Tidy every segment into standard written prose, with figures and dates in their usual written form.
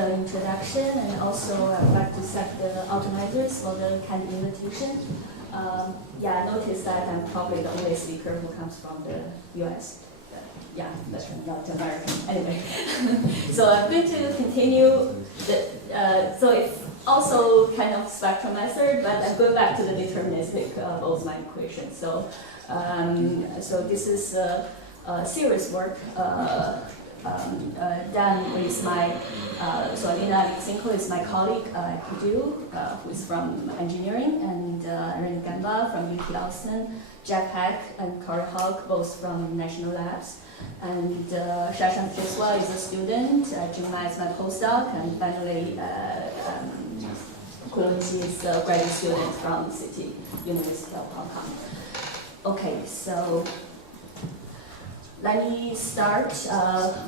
the introduction, and also I would like to set the organizers for the kind invitation. Yeah, I noticed that I'm probably the only speaker who comes from the US. Yeah, that's not American. Anyway, so I'm going to continue. So it's also kind of spectral method, but I'm going back to the deterministic Boltzmann equation. So, so this is a serious work done with my, so Alina Cinco is my colleague at Purdue, who is from engineering, and Ren Gamba from UT Austin, Jack Heck and Corey Hogg, both from National Labs. And Shashank Jiswa is a student, Jingwei is my postdoc, and finally Kulunji is a graduate student from City University of Hong Kong. Okay, so let me start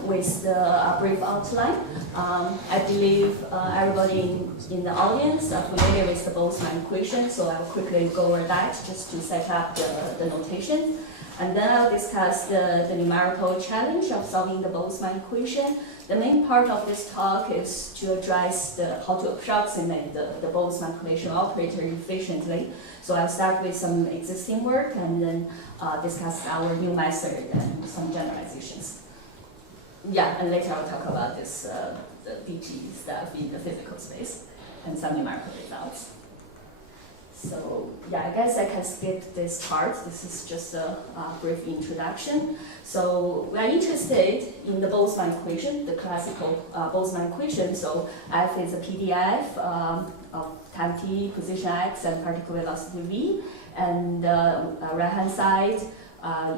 with the brief outline. I believe everybody in the audience are familiar with the Boltzmann equation, so I will quickly go over that just to set up the notation. And then I'll discuss the numerical challenge of solving the Boltzmann equation. The main part of this talk is to address how to approximate the Boltzmann collision operator efficiently. So I'll start with some existing work and then discuss our new method and some generalizations. Yeah, and later I'll talk about this the DG stuff in the physical space and some numerical results. So yeah, I guess I can skip this part. This is just a brief introduction. So we are interested in the Boltzmann equation, the classical Boltzmann equation. So F is a PDF of time t, position x, and particle velocity v. And right-hand side,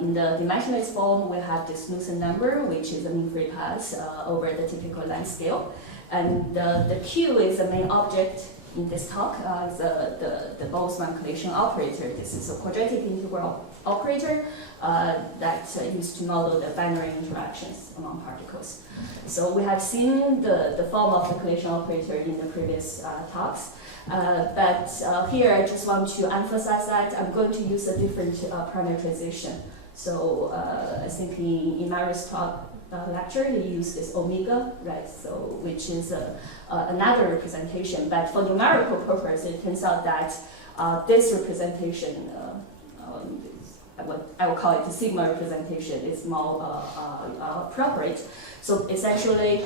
in the dimensionless form, we have this Newton number, which is a mean-free path over the typical length scale. And the Q is the main object in this talk, is the Boltzmann collision operator. This is a quadratic integral operator that used to model the binary interactions among particles. So we have seen the form of the collision operator in the previous talks. But here I just want to emphasize that I'm going to use a different parameterization. So I think in Mary's talk, lecture, he used this omega, right? So which is another representation. But for numerical purpose, it turns out that this representation, I will call it the sigma representation, is more appropriate. So essentially,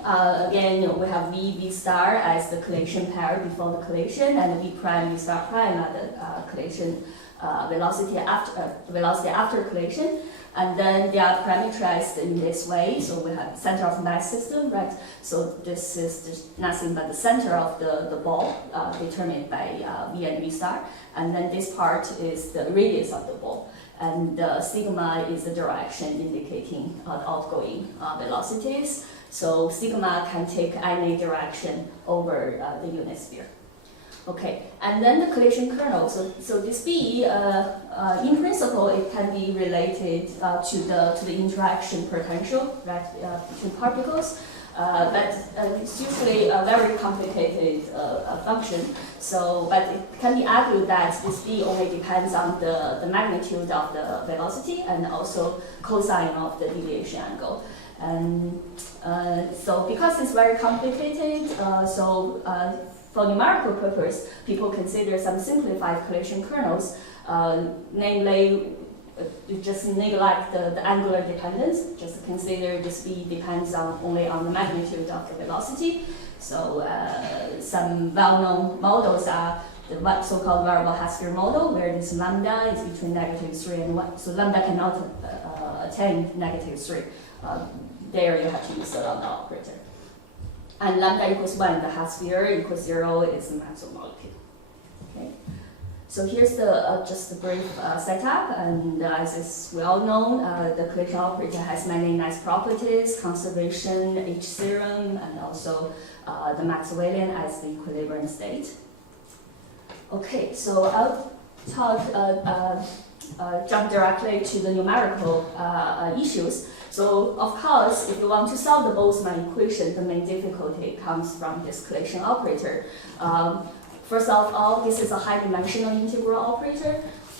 again, we have V star as the collision pair before the collision, and V prime, V star prime are the collision velocity after collision. And then they are parameterized in this way. So we have center of mass system, right? So this is just nothing but the center of the ball determined by V and V star. And then this part is the radius of the ball. And sigma is the direction indicating the outgoing velocities. So sigma can take any direction over the unit sphere. Okay, and then the collision kernel. So this B, in principle, it can be related to the interaction potential, right, between particles. But it's usually a very complicated function. So, but it can be argued that this B only depends on the magnitude of the velocity and also cosine of the deviation angle. And so, because it's very complicated, for numerical purpose, people consider some simplified collision kernels, namely, just neglect the angular dependence. Just consider this B depends only on the magnitude of the velocity. So some well-known models are the so-called variable Hausdorff model, where this lambda is between -3 and 1. So lambda cannot attain -3. There you have to use the lambda operator. And lambda equals 1, the half sphere equals 0 is the maximum molecule. Okay. So here's just a brief setup, and as is well known, the collision operator has many nice properties: conservation, H theorem, and also the Maxwellian as the equilibrium state. Okay, so I'll talk, jump directly to the numerical issues. So, of course, if you want to solve the Boltzmann equation, the main difficulty comes from this collision operator. First of all, this is a high-dimensional integral operator,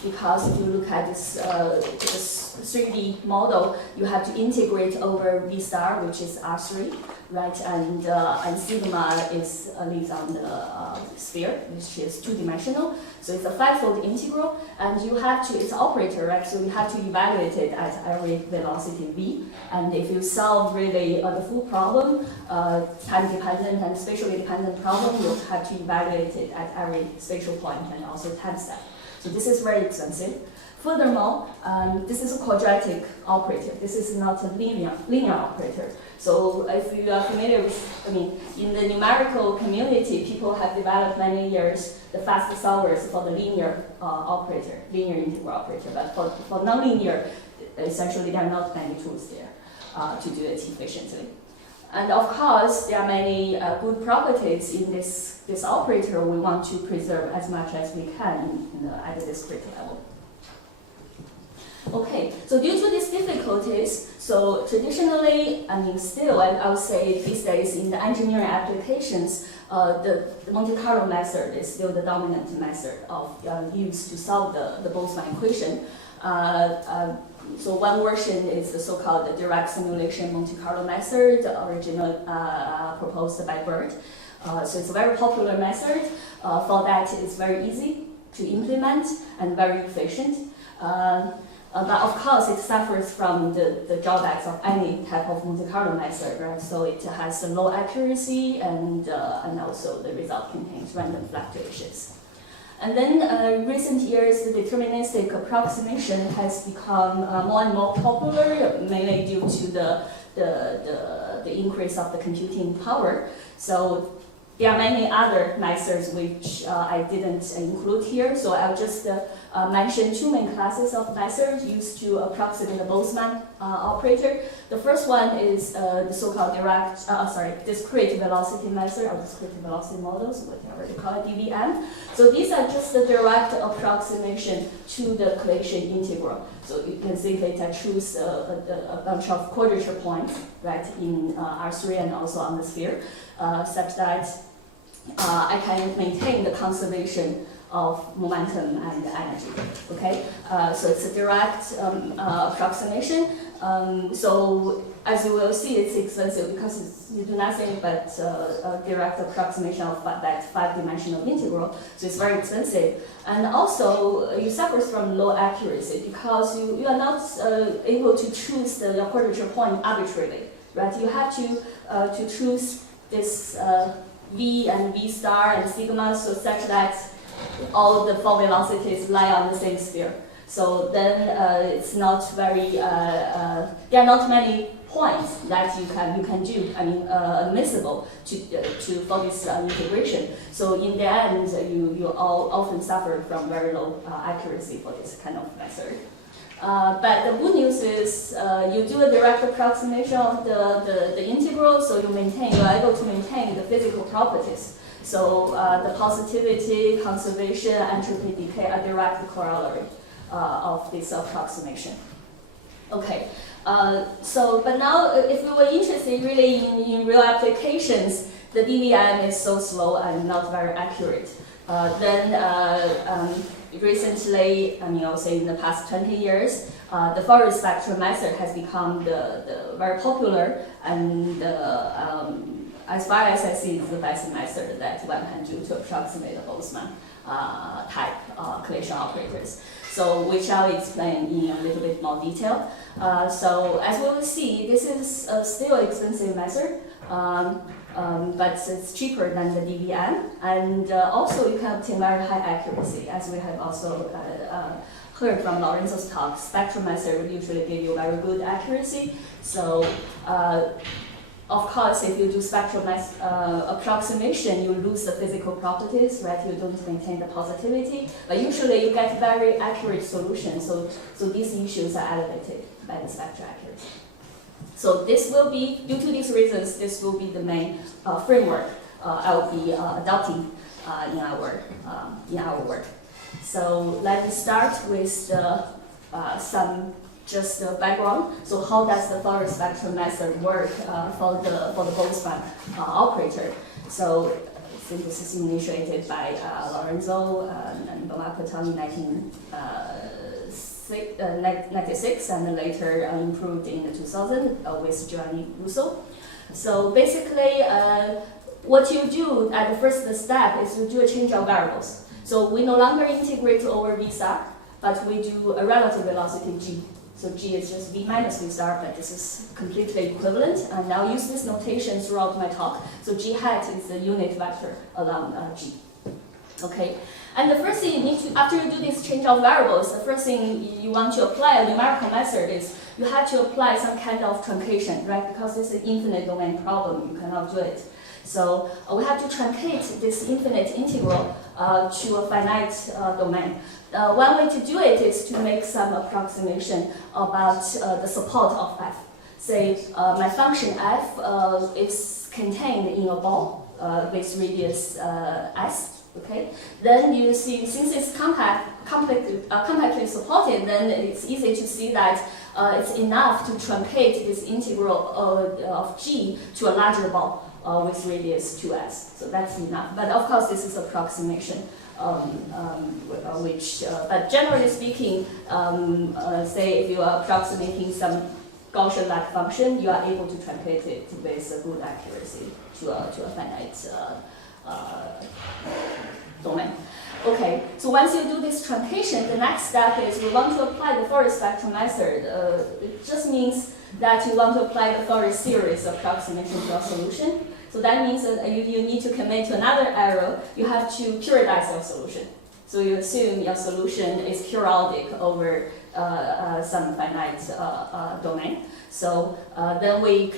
because if you look at this 3D model, you have to integrate over V star, which is R3. right? And sigma is lives on the sphere, which is two-dimensional. So it's a five-fold integral, and you have to, it's operator, right? So you have to evaluate it at every velocity v. And if you solve really the full problem, time-dependent and spatially dependent problem, you have to evaluate it at every spatial point and also time step. So this is very expensive. Furthermore, this is a quadratic operator. This is not a linear operator. So if you are familiar with, in the numerical community, people have developed many years the fast solvers for the linear operator, linear integral operator. But for nonlinear, essentially there are not many tools there to do it efficiently. And of course, there are many good properties in this operator we want to preserve as much as we can at the discrete level. Okay, so due to these difficulties, so traditionally, still, I would say these days in the engineering applications, the Monte Carlo method is still the dominant method of used to solve the Boltzmann equation. So one version is the so-called direct simulation Monte Carlo method, originally proposed by Bird. So it's a very popular method. For that, it's very easy to implement and very efficient. But of course, it suffers from the drawbacks of any type of Monte Carlo method, right? So it has a low accuracy, and also the result contains random fluctuations. And then recent years, the deterministic approximation has become more and more popular, mainly due to the increase of the computing power. So there are many other methods which I didn't include here, so I'll just mention two main classes of methods used to approximate the Boltzmann operator. The first one is the so-called discrete velocity method, or discrete velocity models, whatever they call it, DVM. So these are just the direct approximation to the collision integral. So you can simply choose a bunch of quadrature points, right, in R3 and also on the sphere, such that I can maintain the conservation of momentum and energy. Okay, so it's a direct approximation. So as you will see, it's expensive because you do nothing but a direct approximation of that five-dimensional integral. So it's very expensive, and also you suffer from low accuracy because you are not able to choose the quadrature point arbitrarily, right? You have to choose this v and v star and sigma, so such that all the four velocities lie on the same sphere. So then it's not very, there are not many points that you can do, admissible for this integration. So in the end, you all often suffer from very low accuracy for this kind of method. But the good news is you do a direct approximation of the integral, so you are able to maintain the physical properties. So the positivity, conservation, entropy decay are direct corollary of this approximation. Okay, but now if we were interested really in real applications, the DVM is so slow and not very accurate. Then recently, I'll say in the past 20 years, the Fourier spectral method has become the very popular, and as far as I see, it's the best method that one can do to approximate the Boltzmann type collision operators. So which I'll explain in a little bit more detail. So as we will see, this is still an expensive method. But it's cheaper than the DVM, and also you can obtain very high accuracy, as we have also heard from Lorenzo's talk. Spectral method will usually give you very good accuracy. So, of course, if you do spectral approximation, you lose the physical properties, right? You don't maintain the positivity, but usually you get very accurate solutions. So these issues are elevated by the spectral accuracy. So this will be, due to these reasons, this will be the main framework I will be adopting in our work. So let me start with some background. So how does the Fourier spectral method work for the Boltzmann operator? So since this is initiated by Lorenzo and Wrapup in 1996 and later improved in 2000 with Giovanni Russo. So basically, what you do at the first step is you do a change of variables. So we no longer integrate over v star, but we do a relative velocity g. So g is just v minus v star, but this is completely equivalent. And I'll use this notation throughout my talk. So g hat is the unit vector along g. Okay. And the first thing you need to, after you do this change of variables, the first thing you want to apply a numerical method is you have to apply some kind of truncation, right? Because this is an infinite domain problem, you cannot do it. So we have to truncate this infinite integral to a finite domain. One way to do it is to make some approximation about the support of f. Say my function f is contained in a ball with radius s. Okay, then you see, since it's compactly supported, then it's easy to see that it's enough to truncate this integral of g to a larger ball with radius 2s. So that's enough. But of course, this is approximation, but generally speaking, say if you are approximating some Gaussian-like function, you are able to truncate it with a good accuracy to a finite domain. Okay, so once you do this truncation, the next step is we want to apply the Fourier spectral method. It just means that you want to apply the Fourier series approximation to a solution. So that means that you need to commit to another error. You have to periodize your solution. So you assume your solution is periodic over some finite domain. So then we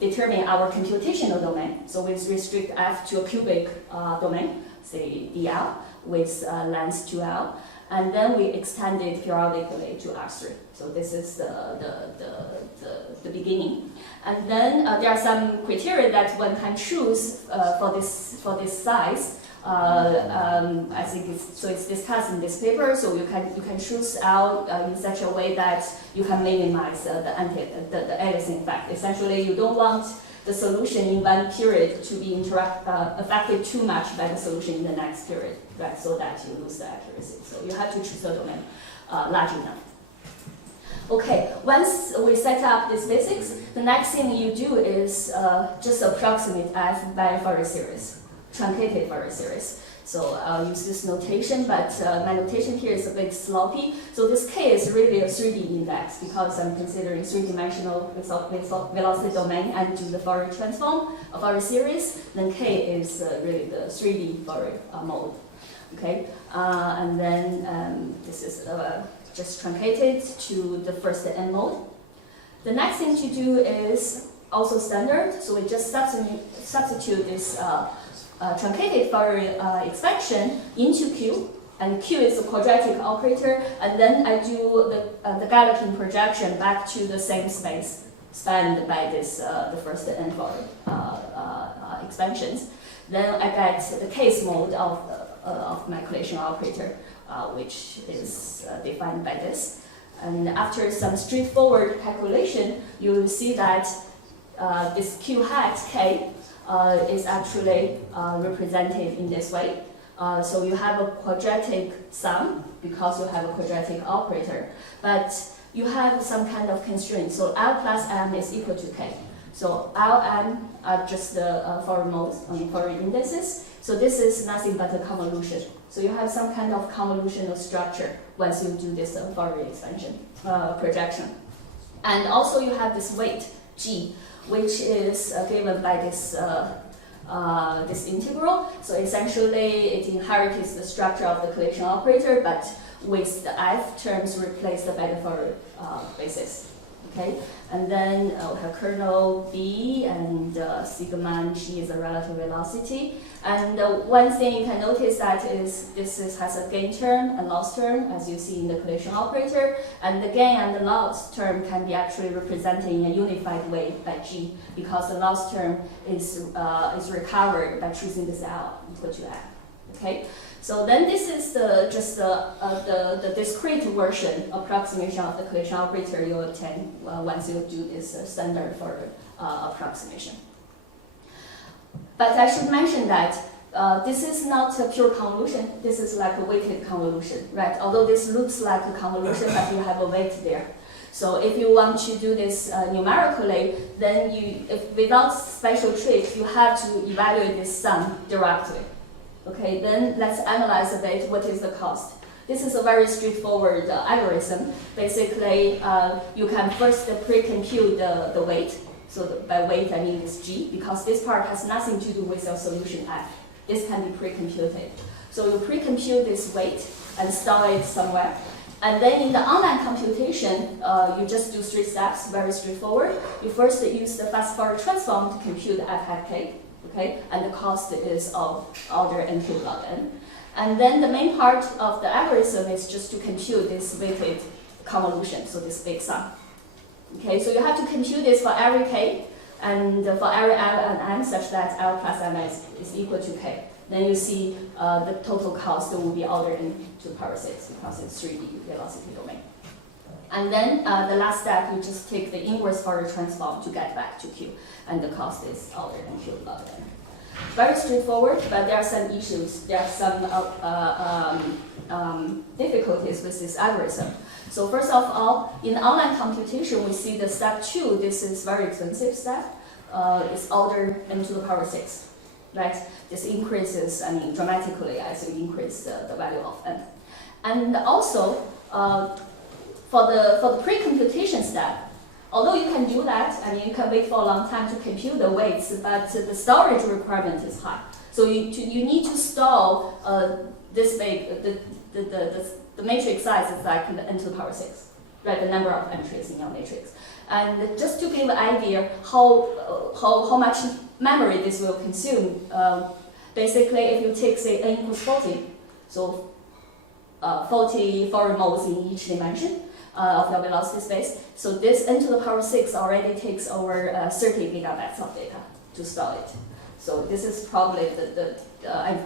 determine our computational domain. So we restrict f to a cubic domain, say dl, with length 2l, and then we extend it periodically to R3. So this is the beginning. And then there are some criteria that one can choose for this size. I think it's discussed in this paper. So you can choose L in such a way that you can minimize the aliasing effect. Essentially, you don't want the solution in one period to be affected too much by the solution in the next period, right? So that you lose the accuracy. So you have to choose the domain large enough. Okay, once we set up these basics, the next thing you do is just approximate f by a Fourier series, truncated Fourier series. So I'll use this notation, but my notation here is a bit sloppy. So this k is really a 3D index because I'm considering three-dimensional velocity domain and do the Fourier transform of Fourier series. Then k is really the 3D Fourier mode. Okay, and then this is just truncated to the first n mode. The next thing to do is also standard. So we just substitute this truncated Fourier expansion into Q, and Q is a quadratic operator, and then I do the Galerkin projection back to the same space spanned by this the first n Fourier expansions. Then I get the case mode of my collision operator, which is defined by this. And after some straightforward calculation, you will see that this Q hat K is actually represented in this way. So you have a quadratic sum because you have a quadratic operator, but you have some kind of constraint. So L plus M is equal to K. So L, M are just the Fourier modes, Fourier indices. So this is nothing but a convolution. So you have some kind of convolutional structure once you do this Fourier expansion projection. And also you have this weight, G, which is given by this this integral. So essentially, it inherits the structure of the collision operator, but with the f terms replaced by the Fourier basis. Okay, and then we have kernel B and sigma G is a relative velocity. And one thing you can notice that is has a gain term and loss term, as you see in the collision operator. And the gain and the loss term can be actually represented in a unified way by G, because the loss term is recovered by choosing this L equal to F. Okay. So then this is the discrete version approximation of the collision operator you obtain once you do this standard for approximation. But I should mention that this is not a pure convolution. This is like a weighted convolution, right? Although this looks like a convolution, but you have a weight there. So if you want to do this numerically, then without special tricks, you have to evaluate this sum directly. Okay, then let's analyze a bit what is the cost. This is a very straightforward algorithm. Basically, you can first pre-compute the weight. So by weight, I mean this G, because this part has nothing to do with your solution F. This can be pre-computed. So you pre-compute this weight and store it somewhere. And then in the online computation, you just do 3 steps, very straightforward. You first use the fast Fourier transform to compute the f hat k, okay? And the cost is of order n cubed log n. And then the main part of the algorithm is just to compute this weighted convolution, so this big sum. Okay, so you have to compute this for every k, and for every L and M such that L plus M is equal to k. Then you see the total cost will be order n to the power 6 because it's 3D velocity domain. And then the last step, you just take the inverse Fourier transform to get back to Q, and the cost is order n cubed log n. Very straightforward, but there are some issues. There are some difficulties with this algorithm. So first of all, in online computation, we see the step 2, this is very expensive step. It's order n to the power 6, right? This increases, dramatically as you increase the value of n. And also, for the pre-computation step, although you can do that, you can wait for a long time to compute the weights, but the storage requirement is high. So you need to store this big, the matrix size is like n to the power 6, right? The number of entries in your matrix. And just to give an idea how much memory this will consume, basically if you take say n equals 40, so 40 Fourier modes in each dimension of your velocity space, so this n to the power 6 already takes over 30 gigabytes of data to store it. So this is probably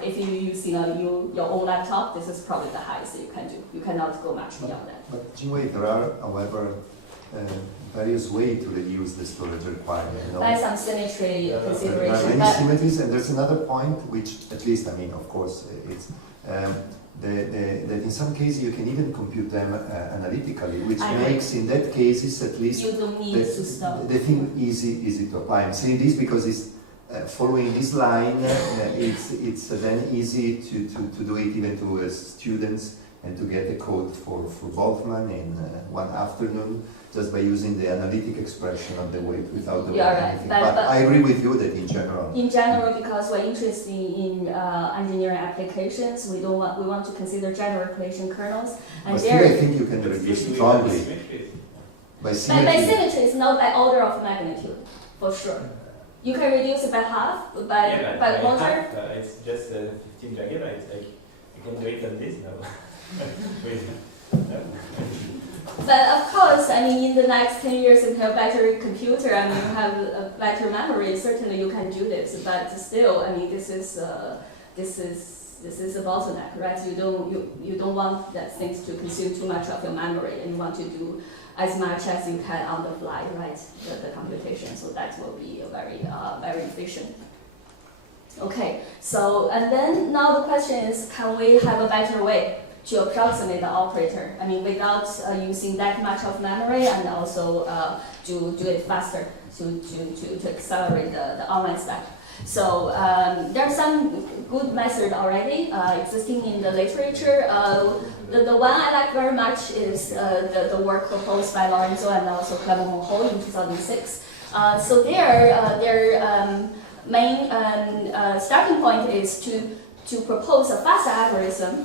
if you use your own laptop, this is probably the highest you can do. You cannot go much beyond that. But Jingwei, there are, however, various ways to reduce the storage requirement. By some symmetry consideration. There are many symmetries, and there's another point which, at least, of course, it's that in some cases you can even compute them analytically, which makes, in that cases, at least, you don't need to stop. The thing easy to apply. I'm saying this because it's following this line, it's then easy to do it even to students and to get a code for Boltzmann in one afternoon just by using the analytic expression of the weight without doing anything. But I agree with you that in general. In general, because we're interested in engineering applications, we want to consider general equation kernels. And but still, I think you can reduce strongly. By symmetry. By symmetry, it's not by order of magnitude, for sure. You can reduce it by half, by quarter. It's just 15 gigabytes. Like you can do it on this now. But of course, in the next 10 years, if you have a better computer, you have a better memory, certainly you can do this. But still, this is a bottleneck, right? You don't want that things to consume too much of your memory, and you want to do as much as you can on the fly, right? The computation, so that will be very efficient. Okay, so and then now the question is, can we have a better way to approximate the operator? Without using that much of memory, and also do it faster to accelerate the online step. So there are some good methods already existing in the literature. The one I like very much is the work proposed by Lorenzo and also Clement Ho in 2006. So their main starting point is to propose a faster algorithm.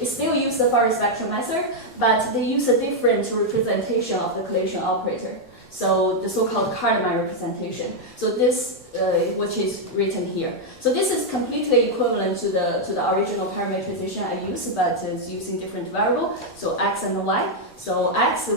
It still uses the Fourier spectral method, but they use a different representation of the collision operator. So the so-called Kahneman representation. So this, which is written here. So this is completely equivalent to the original parameterization I used, but it's using different variable. So x and y. So x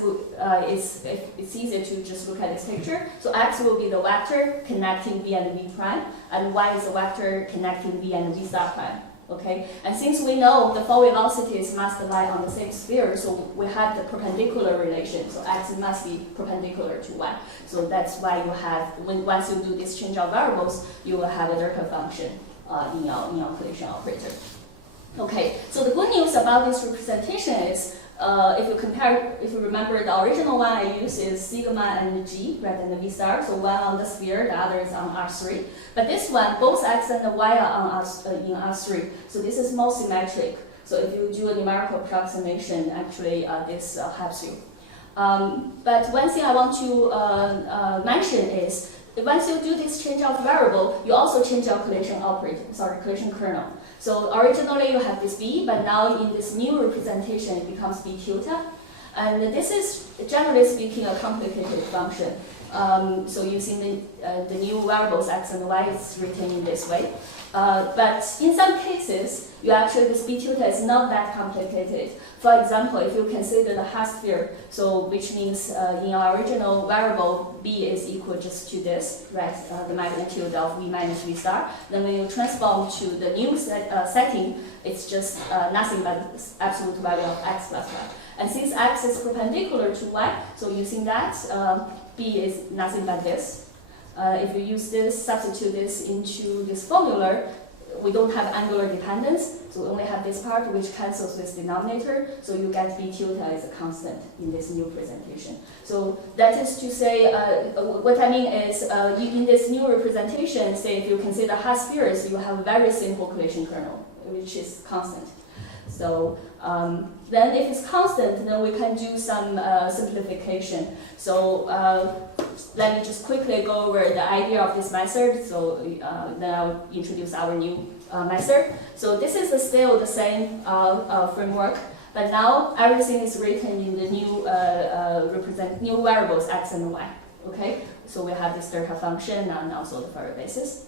it's easy to just look at this picture. So x will be the vector connecting v and v prime, and y is the vector connecting v and v star prime. Okay, and since we know the four velocities must lie on the same sphere, so we have the perpendicular relation. So x must be perpendicular to y. So that's why you have, once you do this change of variables, you will have a delta function in your collision operator. Okay, so the good news about this representation is if you remember, the original one I used is sigma and g, right, and the v star. So one on the sphere, the other is on R3. But this one, both x and the y are on in R3. So this is more symmetric. So if you do a numerical approximation, actually this helps you. But one thing I want to mention is, once you do this change of variable, you also change your collision collision kernel. So originally you have this b, but now in this new representation it becomes b tilde. And this is, generally speaking, a complicated function. So using the new variables x and y is written in this way. But in some cases, this b tilde is not that complicated. For example, if you consider the half sphere, so which means in our original variable, b is equal just to this, right? The magnitude of v minus v star. Then when you transform to the new setting, it's just nothing but absolute value of x plus y. And since x is perpendicular to y, so using that, b is nothing but this. If you use this, substitute this into this formula, we don't have angular dependence, so we only have this part which cancels this denominator, so you get b tilde as a constant in this new presentation. So that is to say, what I mean is, in this new representation, say if you consider half spheres, you have a very simple collision kernel, which is constant. So then if it's constant, then we can do some simplification. So let me just quickly go over the idea of this method. So then I'll introduce our new method. So this is still the same framework, but now everything is written in the new new variables x and y. Okay, so we have this delta function and also the Fourier basis.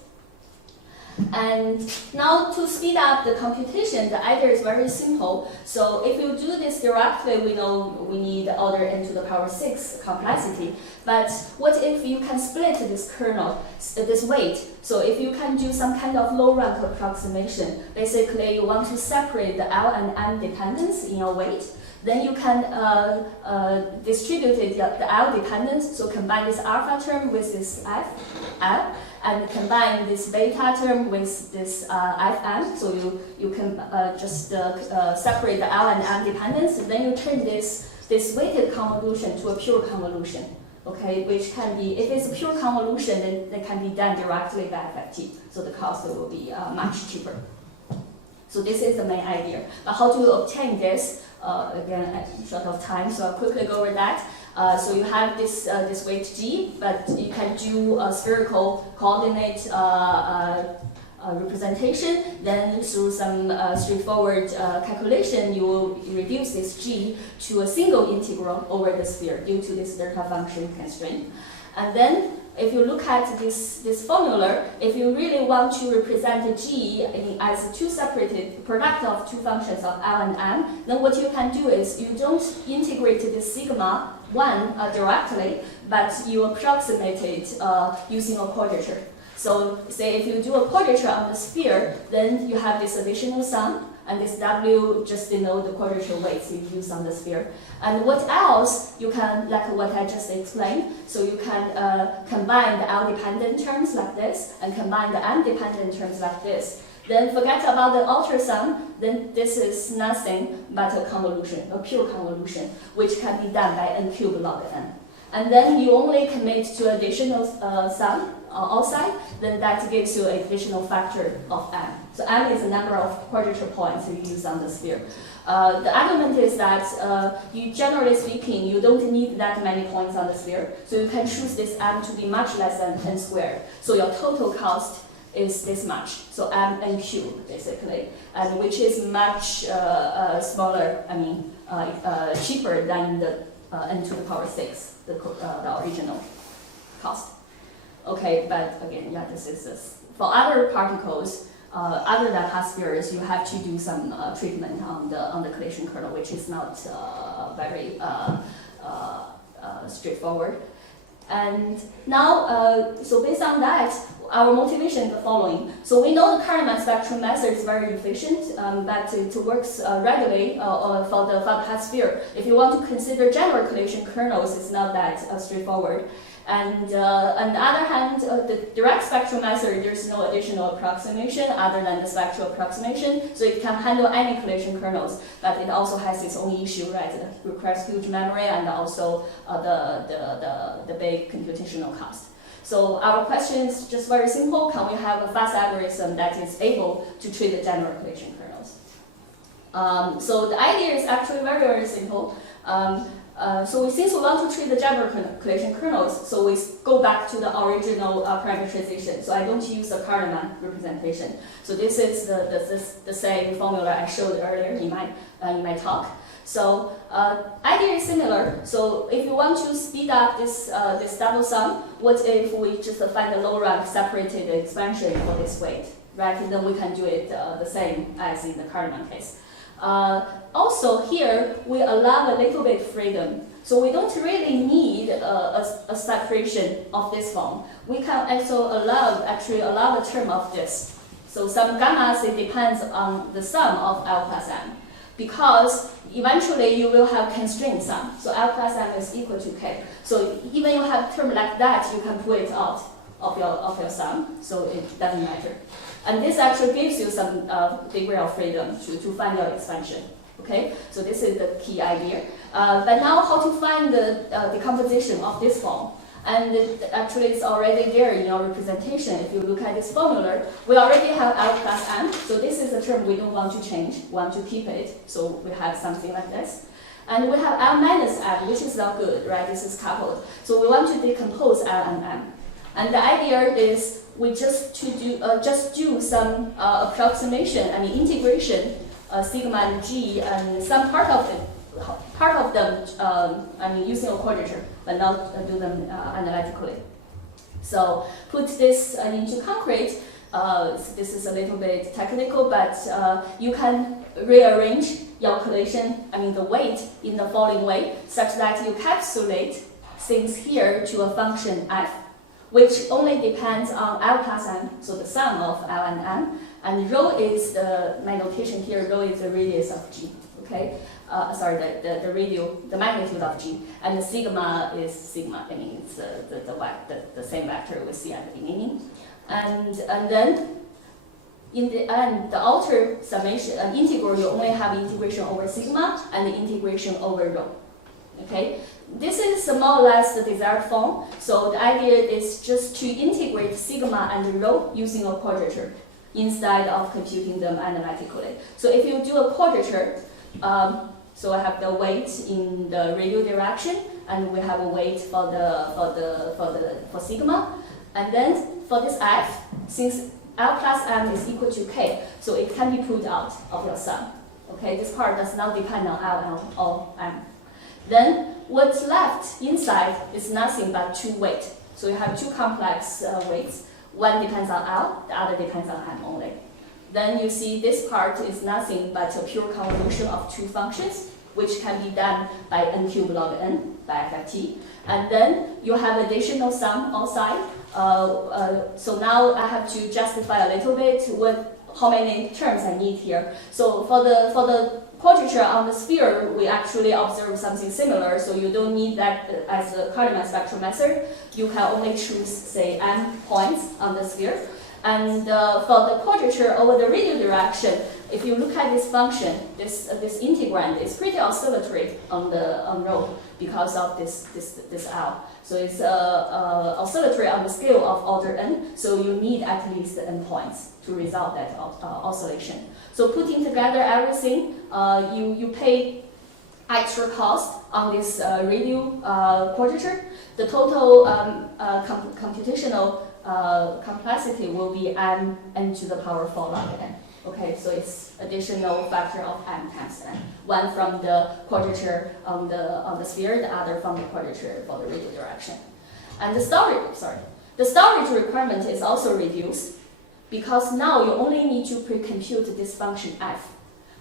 And now to speed up the computation, the idea is very simple. So if you do this directly, we know we need order n to the power 6 complexity. But what if you can split this kernel, this weight? So if you can do some kind of low rank approximation, basically you want to separate the L and M dependence in your weight, then you can distribute the L dependence, so combine this alpha term with this F, and combine this beta term with this Fm, so you can just separate the L and M dependence, and then you turn this weighted convolution to a pure convolution, okay, which can be, if it's a pure convolution, then it can be done directly by FFT, so the cost will be much cheaper. So this is the main idea. But how to obtain this? Again, I'm short of time, so I'll quickly go over that. So you have this weight g, but you can do a spherical coordinate representation. Then through some straightforward calculation, you will reduce this g to a single integral over the sphere due to this delta function constraint. And then if you look at this formula, if you really want to represent g as two separated product of two functions of L and M, then what you can do is you don't integrate this sigma 1 directly, but you approximate it using a quadrature. So say if you do a quadrature on the sphere, then you have this additional sum, and this W just denote the quadrature weights you use on the sphere. And what else you can, like what I just explained, so you can combine the L-dependent terms like this, and combine the M-dependent terms like this. Then forget about the outer sum, then this is nothing but a convolution, a pure convolution, which can be done by n cubed log n. And then you only commit to additional sum outside, then that gives you an additional factor of m. So m is the number of quadrature points you use on the sphere. The argument is that you, generally speaking, you don't need that many points on the sphere, so you can choose this m to be much less than n squared. So your total cost is this much, so m n cubed basically, and which is much smaller, I mean, cheaper than the n to the power 6, the original cost. Okay, but again, yeah, this is for other particles, other than half spheres, you have to do some treatment on the collision kernel, which is not very straightforward. And now, so based on that, our motivation is the following. So we know the Kahneman spectrum method is very efficient, but it works readily for the half sphere. If you want to consider general collision kernels, it's not that straightforward. And on the other hand, the direct spectral method, there's no additional approximation other than the spectral approximation, so it can handle any collision kernels, but it also has its own issue, right? It requires huge memory and also the big computational cost. So our question is just very simple: can we have a fast algorithm that is able to treat the general collision kernels? So the idea is actually very, very simple. Since we want to treat the general collision kernels, so we go back to the original parameterization. So I don't use the Kahneman representation. So this is the same formula I showed earlier in my talk. So idea is similar. So if you want to speed up this double sum, what if we just find the low rank separated expansion for this weight, right? And then we can do it the same as in the Kahneman case. Also here, we allow a little bit freedom. So we don't really need a separation of this form. We can also actually allow a term of this. So some gammas, it depends on the sum of L plus M. Because eventually you will have constrained sum. So L plus M is equal to K. So even you have a term like that, you can pull it out of your sum. So it doesn't matter. And this actually gives you some degree of freedom to find your expansion. Okay, so this is the key idea. But now how to find the decomposition of this form? And actually it's already there in our representation. If you look at this formula, we already have L plus M. So this is a term we don't want to change, we want to keep it. So we have something like this. And we have L minus M, which is not good, right? This is coupled. So we want to decompose L and M. And the idea is we just do some approximation, integration, sigma and g, and some part of them, using a quadrature, but not do them analytically. So put this into concrete. This is a little bit technical, but you can rearrange your collision, the weight in the following way, such that you encapsulate things here to a function f, which only depends on L plus M, so the sum of L and M, and rho is my notation here, rho is the radius of G, okay? The magnitude of G, and the sigma is sigma, it's the same vector we see at the beginning. And then, in the end, the outer summation, an integral, you only have integration over sigma and the integration over rho, okay? This is more or less the desired form. So the idea is just to integrate sigma and rho using a quadrature instead of computing them analytically. So if you do a quadrature, so I have the weight in the radial direction, and we have a weight for sigma, and then for this f, since L plus M is equal to K, so it can be pulled out of your sum. Okay, this part does not depend on L or M. Then what's left inside is nothing but two weights. So you have two complex weights. One depends on L, the other depends on M only. Then you see this part is nothing but a pure convolution of two functions, which can be done by n cubed log n by FFT. And then you have additional sum outside. So now I have to justify a little bit how many terms I need here. So for the quadrature on the sphere, we actually observe something similar, so you don't need that as a Kahneman spectral method. You can only choose, say, n points on the sphere. And for the quadrature over the radial direction, if you look at this function, this integrand is pretty oscillatory on rho because of this L. So it's oscillatory on the scale of order n, so you need at least n points to resolve that oscillation. So putting together everything, you pay extra cost on this radial quadrature. The total computational complexity will be n to the power 4 log n. Okay, so it's additional factor of m times n. One from the quadrature on the sphere, the other from the quadrature for the radial direction. And the storage requirement is also reduced, because now you only need to pre-compute this function f,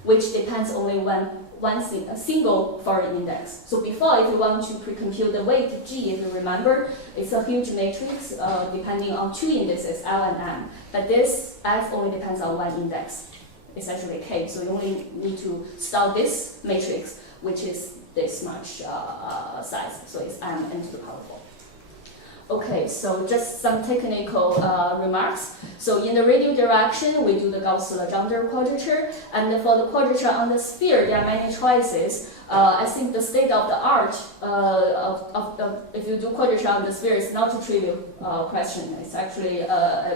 which depends only on a single Fourier index. So before, if you want to pre-compute the weight G, if you remember, it's a huge matrix depending on two indices, L and M. But this f only depends on one index, essentially K. So you only need to store this matrix, which is this much size. So it's n to the power 4. Okay, so just some technical remarks. So in the radial direction, we do the Gauss-Legendre quadrature, and for the quadrature on the sphere, there are many choices. I think the state of the art if you do quadrature on the sphere is not a trivial question. It's actually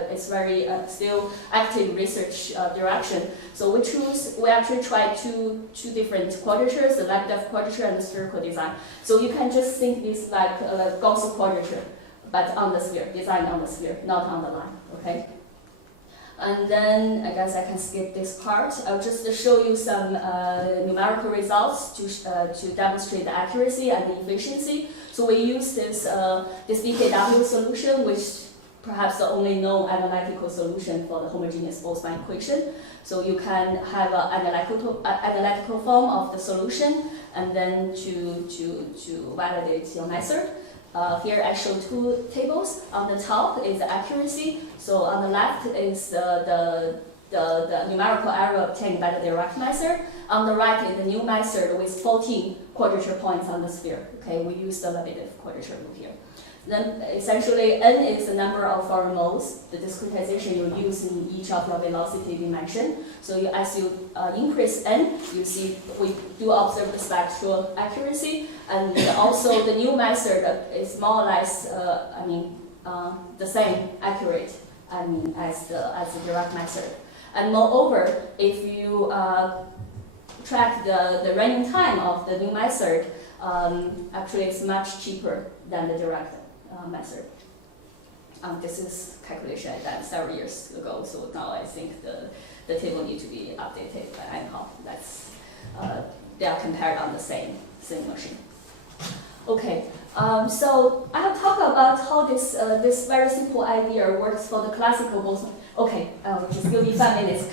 it's very still active research direction. So we actually try two different quadratures, the lab-depth quadrature and the spherical design. So you can just think this like a Gauss quadrature, but on the sphere, designed on the sphere, not on the line, okay? And then I guess I can skip this part. I'll just show you some numerical results to demonstrate the accuracy and the efficiency. So we use this DKW solution, which perhaps the only known analytical solution for the homogeneous Boltzmann equation. So you can have an analytical form of the solution, and then to validate your method. Here I show two tables. On the top is the accuracy. So on the left is the numerical error obtained by the direct method. On the right is the new method with 14 quadrature points on the sphere. Okay, we use the Lebedev quadrature rule here. Then essentially n is the number of Fourier modes, the discretization you use in each of your velocity dimension. So as you increase n, you see we do observe the spectral accuracy, and also the new method is more or less the same accurate as the direct method. And moreover, if you track the running time of the new method, actually it's much cheaper than the direct method. This is calculation I done several years ago, so now I think the table needs to be updated. But anyhow, that's they are compared on the same machine. Okay, so I have talked about how this very simple idea works for the classical Boltzmann. Okay, just give me 5 minutes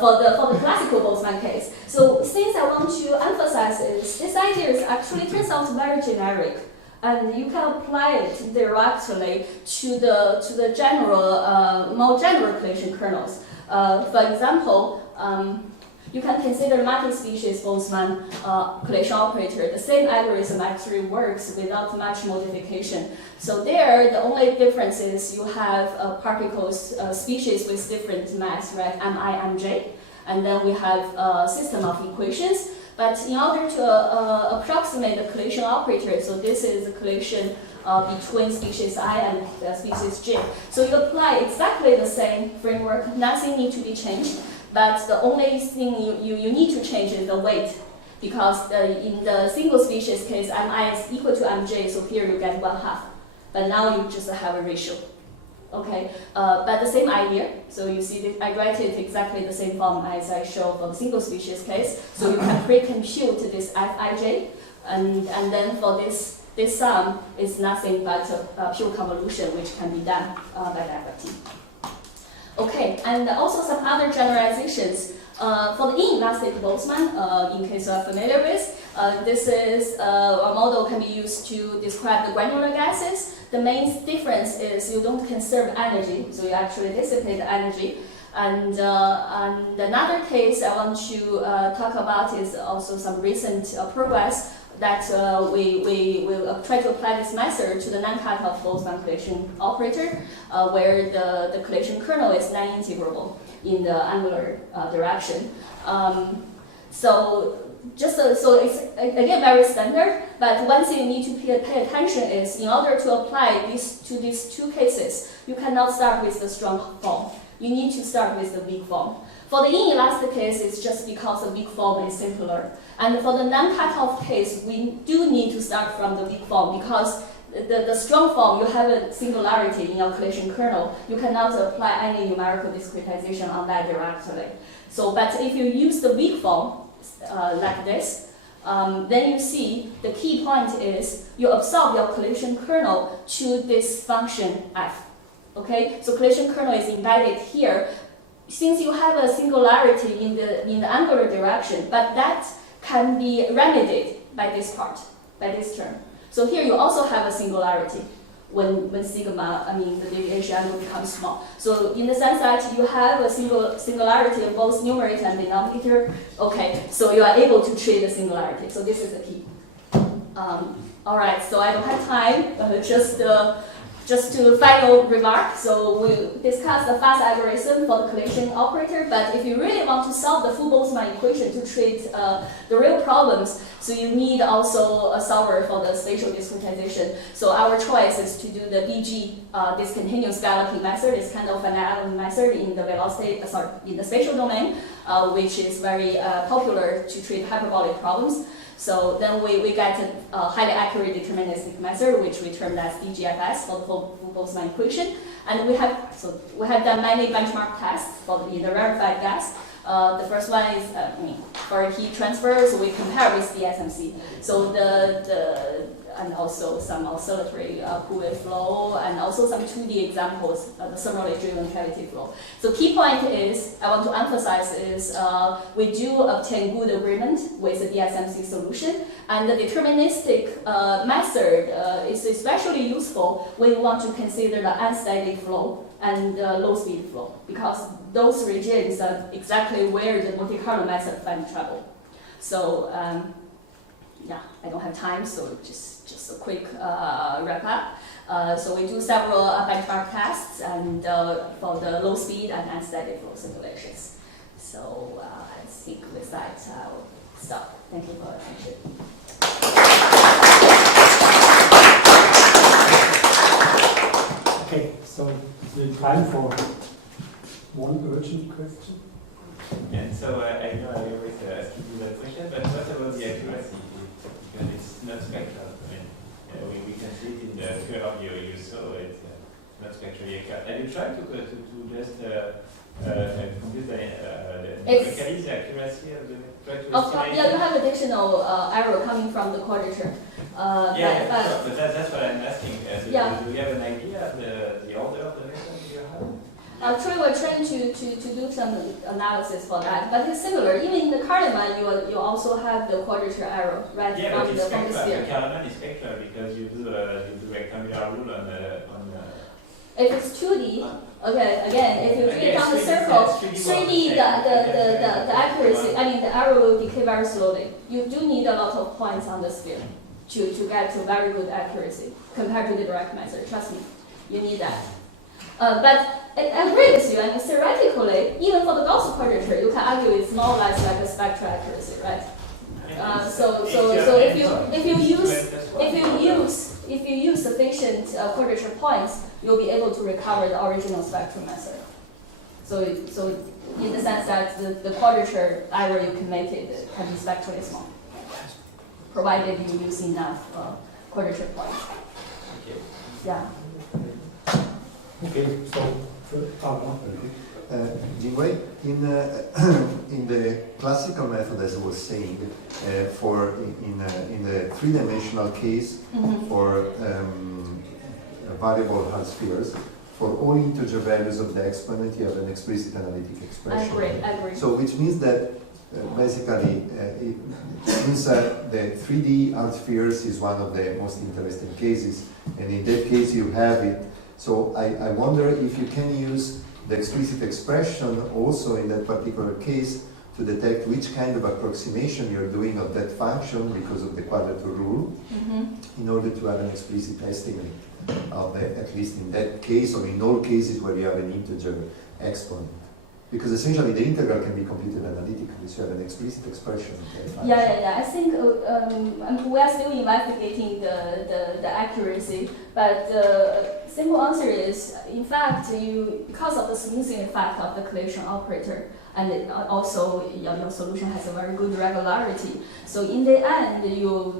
for the classical Boltzmann case. So things I want to emphasize is this idea is actually turns out very generic, and you can apply it directly to the general more general collation kernels. For example, you can consider multi-species Boltzmann collation operator. The same algorithm actually works without much modification. So there, the only difference is you have particles, species with different mass, right? Mi, mj, and then we have a system of equations. But in order to approximate the collation operator, so this is the collation between species I and species j. So you apply exactly the same framework. Nothing needs to be changed. But the only thing you need to change is the weight, because in the single species case, Mi is equal to mj, so here you get 1/2. But now you just have a ratio. Okay, but the same idea. So you see that I write it exactly the same form as I show for the single species case. So you can pre-compute this Fij, and then for this sum is nothing but a pure convolution, which can be done by the FFT. Okay, and also some other generalizations. For the inelastic Boltzmann, in case you are familiar with, this is a model can be used to describe the granular gases. The main difference is you don't conserve energy, so you actually dissipate the energy. And another case I want to talk about is also some recent progress that we will try to apply this method to the non-cutoff Boltzmann collation operator, where the collation kernel is non-integrable in the angular direction. So it's again very standard, but one thing you need to pay attention is in order to apply this to these two cases, you cannot start with the strong form. You need to start with the weak form. For the inelastic case, it's just because the weak form is simpler. And for the non-cutoff case, we do need to start from the weak form because the strong form, you have a singularity in your collation kernel. You cannot apply any numerical discretization on that directly. So, but if you use the weak form, like this, then you see the key point is you absorb your collation kernel to this function f. Okay, so collation kernel is embedded here. Since you have a singularity in the angular direction, but that can be remedied by this part, by this term. So here you also have a singularity when sigma, the deviation angle becomes small. So in the sense that you have a singularity of both numerator and denominator, okay, so you are able to treat the singularity. So this is the key. All right, so I don't have time, just just to final remark, so we discussed the fast algorithm for the collision operator, but if you really want to solve the full Boltzmann equation to treat the real problems, so you need also a solver for the spatial discretization. So our choice is to do the DG discontinuous Galerkin method. It's kind of an method in the velocity, in the spatial domain, which is very popular to treat hyperbolic problems. So then we get a highly accurate deterministic method, which we termed as DGFS for the full Boltzmann equation. And we have done many benchmark tests for the rarefied gas. The first one is for heat transfer, so we compare with DSMC. So and also some oscillatory Couette flow, and also some 2D examples of the thermally driven cavity flow. So key point is, I want to emphasize is, we do obtain good agreement with the DSMC solution, and the deterministic method is especially useful when you want to consider the unsteady flow and low speed flow, because those regions are exactly where the Monte Carlo method finds trouble. So yeah, I don't have time, so just a quick wrap up. So we do several benchmark tests and for the low speed and unsteady flow simulations. So I think with that I'll stop. Thank you for your attention. Okay, so the time for one urgent question. And so I know I always ask you that question, but what about the accuracy? Because it's not spectral. I mean, we can see it in the curve you saw. It's not spectrally accurate. Have you tried to just compute the accuracy of the yeah, you have additional error coming from the quadrature. But that's what I'm asking. So yeah. Do you have an idea of the order of the method you have? Actually, we're trying to do some analysis for that, but it's similar. Even in the Kahneman, you also have the quadrature error, right? Yeah, but it's from the spectral. sphere. The Kahneman is spectral because you do rectangular rule on If it's 2D, okay, again, if you do it on the circle, 3D, the accuracy, I mean, the error will decay very slowly. You do need a lot of points on the sphere to get to very good accuracy compared to the direct method. Trust me, you need that. But I agree with you. I mean, theoretically, even for the Gauss quadrature, you can argue it's more or less like a spectral accuracy, right? So if you use sufficient quadrature points, you'll be able to recover the original spectral method. So in the sense that the quadrature error you committed can be spectrally small, provided you use enough quadrature points. Yeah. Okay, so Jingwei, in the classical method, as I was saying, in the three-dimensional case for variable half spheres, for all integer values of the exponent, you have an explicit analytic expression. I agree. So, which means that basically, since the 3D half spheres is one of the most interesting cases, and in that case you have it. So I wonder if you can use the explicit expression also in that particular case to detect which kind of approximation you're doing of that function because of the quadrature rule, in order to have an explicit estimate of at least in that case, or in all cases where you have an integer exponent. Because essentially the integral can be computed analytically, so you have an explicit expression. Yeah. I think we are still investigating the accuracy, but the simple answer is, in fact, because of the smoothing effect of the collision operator, and also your solution has a very good regularity. So in the end, the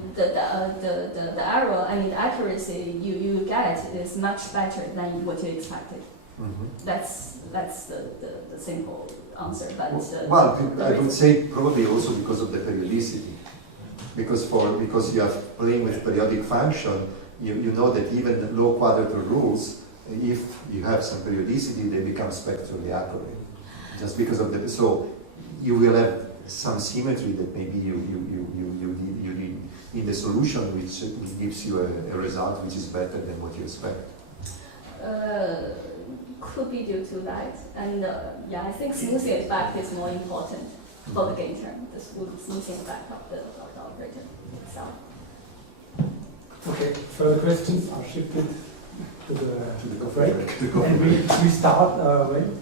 error, I mean the accuracy you get is much better than what you expected. That's the simple answer. But I would say probably also because of the periodicity, because you are playing with periodic function, you know that even the low quadrature rules, if you have some periodicity, they become spectrally accurate. Just because of the, so you will have some symmetry that maybe you need in the solution, which gives you a result which is better than what you expect. Could be due to that, and I think smoothing effect is more important for the gain term. The smoothing effect of the operator itself. Okay, further questions are shifted to the break. break. And we start when?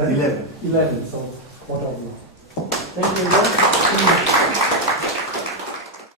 At 11. 11, so quarter of an hour. Thank you very much.